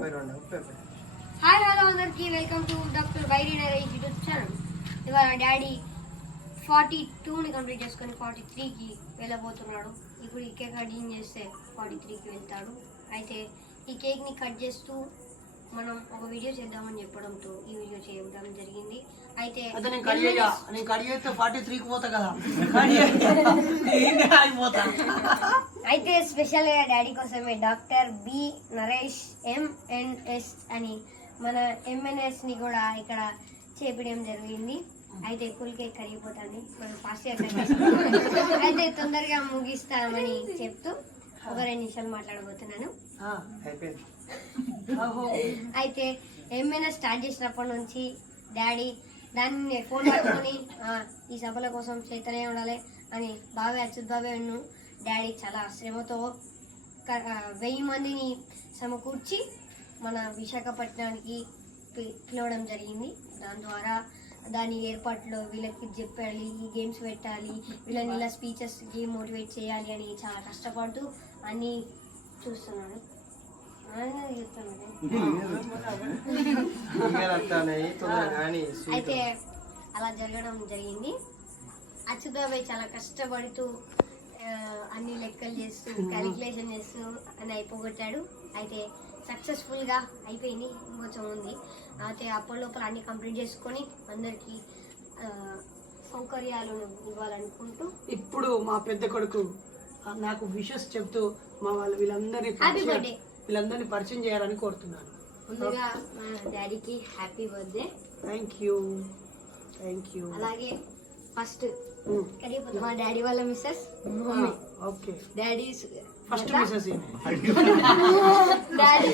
Hi hello అందరికి. Welcome to doctor వైరీ Naresh YouTube channel ఇవాళ డాడీ ఫార్టీ టూని కంప్లీట్ చేసుకొని ఫార్టీ త్రీకి వెళ్ళబోతున్నాడు. ఇప్పుడు ఈ కేక్ కటింగ్ చేస్తే ఫార్టీ త్రీకి వెళ్తాడు. అయితే ఈ కేక్ని కట్ చేస్తూ మనం ఒక వీడియో చేద్దామని చెప్పడంతో ఈ వీడియో చేయడం జరిగింది. అయితే అయితే నేను కడి చేయా నేను కడి చేస్తే ఫార్టీ త్రీకి పోతా కదా. కడి చేస్తే ఆగిపోతా. అయితే స్పెషల్గా డాడీ కోసమే డాక్టర్ బి నరేష్ ఎంఎన్ఎస్ అని మన ఎంఎన్ఎస్ని కూడా ఇక్కడ చేపించడం జరిగింది. అయితే ఫుల్ కేక్ కరిగిపోతుంది. మనం ఫాస్ట్ అయితే తొందరగా ముగిస్తామని చెప్తూ ఒక రెండు నిమిషాలు మాట్లాడబోతున్నాను. అయితే ఏమైనా స్టార్ట్ చేసినప్పటి నుంచి డాడీ దాన్ని ఫోన్ పట్టుకొని ఈ సభల కోసం చేతనే ఉండాలి అని బాబాయ్ అచ్యుత్ బాబాయ్ డాడీ చాలా శ్రమతో వెయ్యి మందిని సమకూర్చి మన విశాఖపట్నానికి పి- పిలవడం జరిగింది. దాని ద్వారా దాని ఏర్పాట్లో వీళ్ళకి చెప్పాలి ఈ గేమ్స్ పెట్టాలి వీళ్ళని ఇలా స్పీచెస్ గేమ్ మోటివేట్ చేయాలి అని చాలా కష్టపడుతూ అన్నీ చూస్తున్నాను. అయితే అలా జరగడం జరిగింది. అచ్యుత్ బాబాయ్ చాలా కష్టపడుతూ అన్ని లెక్కలు చేస్తూ క్యాలిక్యులేషన్ చేస్తూ అని అయిపోగొట్టాడు. అయితే సక్సెస్ఫుల్గా అయిపోయింది ఇంకొంచెం ఉంది. అయితే అప్పటి లోపల అన్ని కంప్లీట్ చేసుకొని అందరికి ఆ, సౌకర్యాలను ఇవ్వాలనుకుంటూ. ఇప్పుడు మా పెద్ద కొడుకు నాకు విషెస్ చెప్తూ మా వాళ్ళు వీళ్ళందరినీ హ్యాపీ బర్త్డే వీళ్ళందరినీ పరిచయం చేయాలని కోరుతున్నాను. ముందుగా మా డాడీకి happy birthday. Thank you. Thank you. అలాగే ఫస్ట్ మా డాడీ వాళ్ళ missus okay. Daddy first missus daddy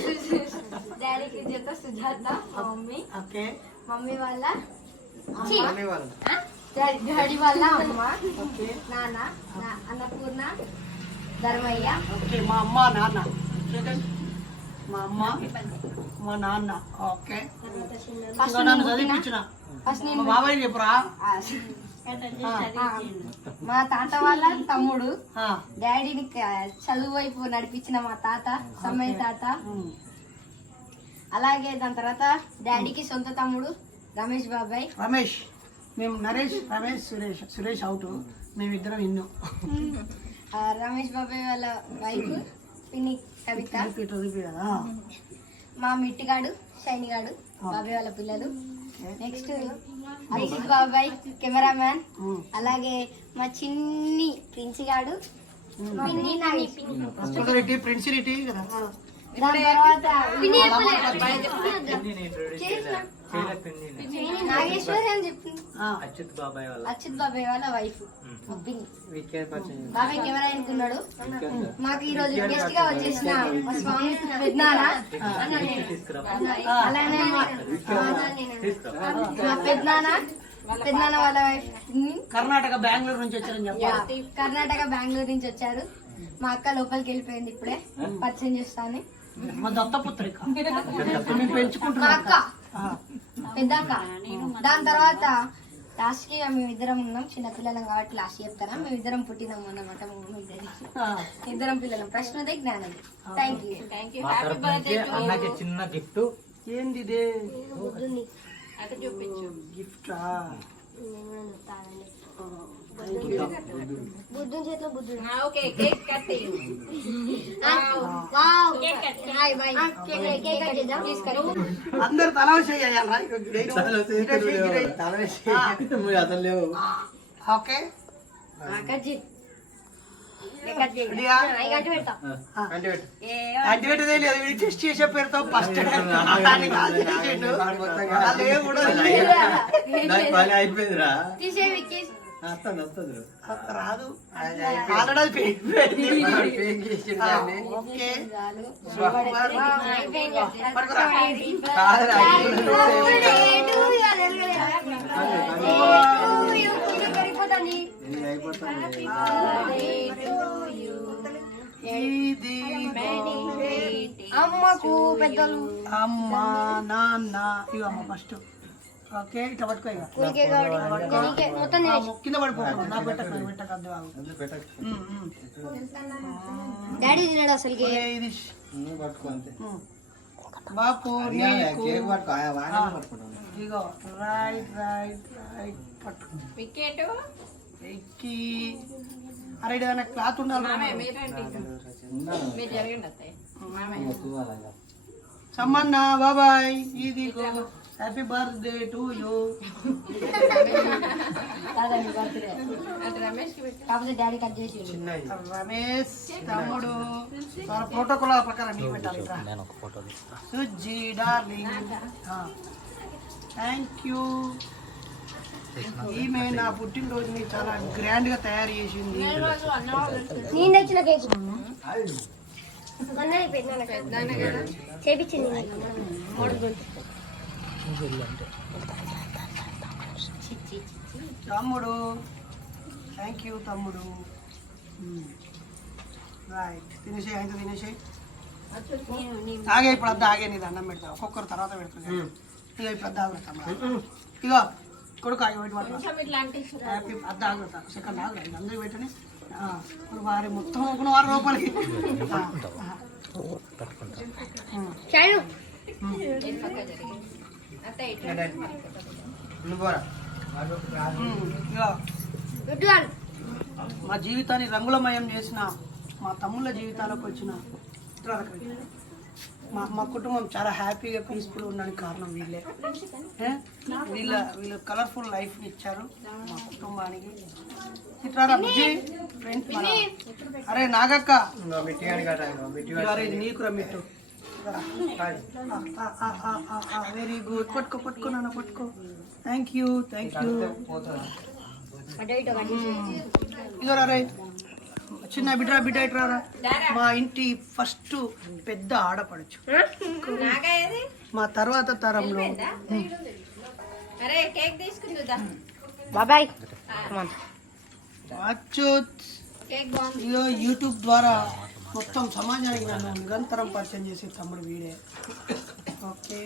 డాడీకి జత సుజాత మమ్మీ. ఓకే. మమ్మీ వాళ్ళ మమ్మీ వాళ్ళు. ఆ? డాడీ వాళ్ళ అమ్మ. ఓకే. నాన్న నా- అన్నపూర్ణ ధర్మయ్య. ఓకే మా అమ్మ నాన్న. మా అమ్మ మా నాన్న. ఓకే. ఫస్ట్ నన్ను చదివించిన ఫస్ట్ నేను బాబాయ్ చెప్పురా? మా తాత వాళ్ళ తమ్ముడు. డాడీని చదువు వైపు నడిపించిన మా తాత సమ్మయ్య తాత. అలాగే దాని తర్వాత డాడీకి సొంత తమ్ముడు రమేష్ బాబాయ్. రమేష్. మేము నరేష్ రమేష్ సురేష్ సురేష్ అవుట్ మేమిద్దరం ఇన్ను. రమేష్ బాబాయ్ వాళ్ళ వైఫ్. పిన్ని కవిత. మా మిట్టిగాడు షైనిగాడు బాబాయ్ వాళ్ళ పిల్లలు. నెక్స్ట్ అభిజిత్ బాబాయ్ కెమెరామ్యాన్. అలాగే మా చిన్ని ప్రిన్సిగాడు. నాగేశ్వరి అని చెప్పింది. అచ్యుత్ బాబాయ్ వాళ్ళ. అచ్యుత్ బాబాయ్ వాళ్ళ వైఫ్. బాబాయ్ కెమెరా అనుకున్నాడు మాకు ఈ రోజు గెస్ట్గా వచ్చేసిన మా స్వామి పెద్దనాన్న అలానే మా- మా పెద్దనాన్న. పెద్దనాన్న వాళ్ళ వైఫ్. కర్ణాటక బెంగళూరు నుంచి వచ్చారని చెప్పాలి. కర్ణాటక బెంగళూరు నుంచి వచ్చారు. మా అక్క లోపలికి వెళ్ళిపోయింది ఇప్పుడే. పరిచయం చేస్తాను మా దత్తపుత్రిక. పెంచుకుంటున్నాం అక్క. ఆ, పెద్ద అక్క. దాని తర్వాత లాస్ట్కి మేమిద్దరం ఉన్నాం చిన్న పిల్లలం కాబట్టి లాస్ట్ చెప్తారా మేమిద్దరం పుట్టినాం అన్నమాట ఇద్దరం పిల్లలం. ప్రశ్నదే జ్ఞానది థ్యాంక్ యూ థ్యాంక్ యూ అన్నకి చిన్న గిఫ్ట్. ఏంది ఇదే బుద్ధుని గిఫ్టా? బుద్ధుని చేతిలో బుద్ధుడు okay cake cutting wow hi bye cake cut చేద్దాం ప్లీజ్ కట్ అందరు తల చేయాలి అసలు లేవు ఓకే కట్ చేయి కట్ చేయి రెడీయా? ఐ గంట పెడతా అంటే పెట్టు అడ్వేట్ లేదు వీడు టెస్ట్ చేసే పేరుతో ఫస్ట్ అయిపోయిందిరా వస్తుంది వస్తుంది రాదు. ఇది అమ్మకు పెద్దలు. అమ్మ నాన్న. ఇవి అమ్మ ఫస్ట్ కింద నాకు పెట్టక పెట్టక. డాడీ తినాడు ఇది. బాపు ఇగో రైట్ రైట్ రైట్ వికెట్? ఎక్కి. అరే ఏదైనా క్లాత్ ఉండాలి సమ్మన్న బాబాయ్. ఇది happy birthday to you daddy cut చేసి రమేష్ తమ్ముడు. ప్రకారం నీకు పెట్టాలి రా. నేను ఒక ఫోటో తీస్తా. సుజ్జి డార్లింగ్. థ్యాంక్ యూ ఈమె నా పుట్టినరోజుని చాలా గ్రాండ్గా తయారు చేసింది. నేను తెచ్చిన కేక్ మొన్న పెద్దనాన్న చేపించింది తమ్ముడు. థ్యాంక్ యూ తమ్ముడు. రైట్ తినేసే అయితే తినేసే ఆగే ఇప్పుడు అద్దా ఆగే నీ దండం పెడతా. ఒక్కొక్కరు తర్వాత పెడుతుంది ఇక ఇప్పుడు అద్దా ఆగుతా ఇగో కొడుకు ఆగి పెట్టి హ్యాపీ అద్ద ఆగుతా సెకండ్ ఆగు అందరూ పెట్టని వారి మొత్తం ఒక వారం ఆ, మా జీవితాన్ని రంగులమయం చేసిన మా తమ్ముళ్ళ జీవితాలకు వచ్చిన మా మా కుటుంబం చాలా హ్యాపీగా పీస్ఫుల్ ఉండడానికి కారణం వీళ్ళే? వీళ్ళ వీళ్ళు కలర్ఫుల్ లైఫ్ ఇచ్చారు మా కుటుంబానికి. చిత్రారా బుజ్జి? ఫ్రెండ్స్ మన అరే నాగక్క. ఇంకో మిట్టి వెరీ గుడ్ పట్టుకో పట్టుకో నాన్న పట్టుకో థ్యాంక్ యూ థ్యాంక్ యూ రే చిన్న బిడ్డ బిడ్డ రారా మా ఇంటి ఫస్ట్ పెద్ద ఆడపడచ్చు మా తర్వాత తరంలో బాబాయ్ యూట్యూబ్ ద్వారా మొత్తం సమాజానికి నన్ను నిరంతరం పరిచయం చేసే తమ్ముడు వీడే. ఓకే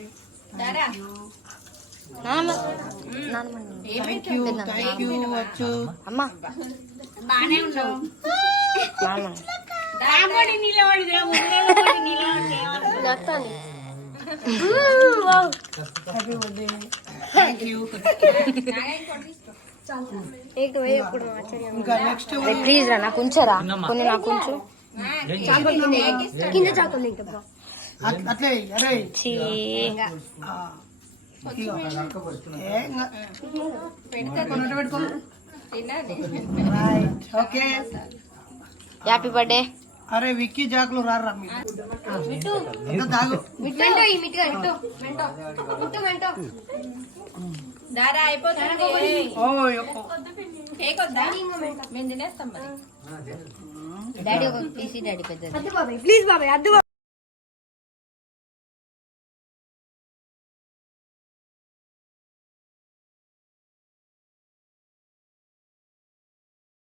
ఇంకా నెక్స్ట్ ప్లీజ్ రా నాకు ఉంచరా? కొన్ని నాకు ఉంచు. కింద చాకులు తింటా అట్లే అరే ఆ, ఇగో. ఏ, ఇంకా. పెట్టుకో, పెట్టుకో. తిన్నది రైట్ ఓకే హ్యాపీ బర్త్డే అరే విక్కీ జాకులు రారా మీరు ఎంత తాగు దారా అయిపోతుంది. కేక్ వద్దా మేము తినేస్తాం మరి. డాడీ ఒక పీసీ డాడీ బాబాయ్. ప్లీజ్ బాబాయ్ అద్దు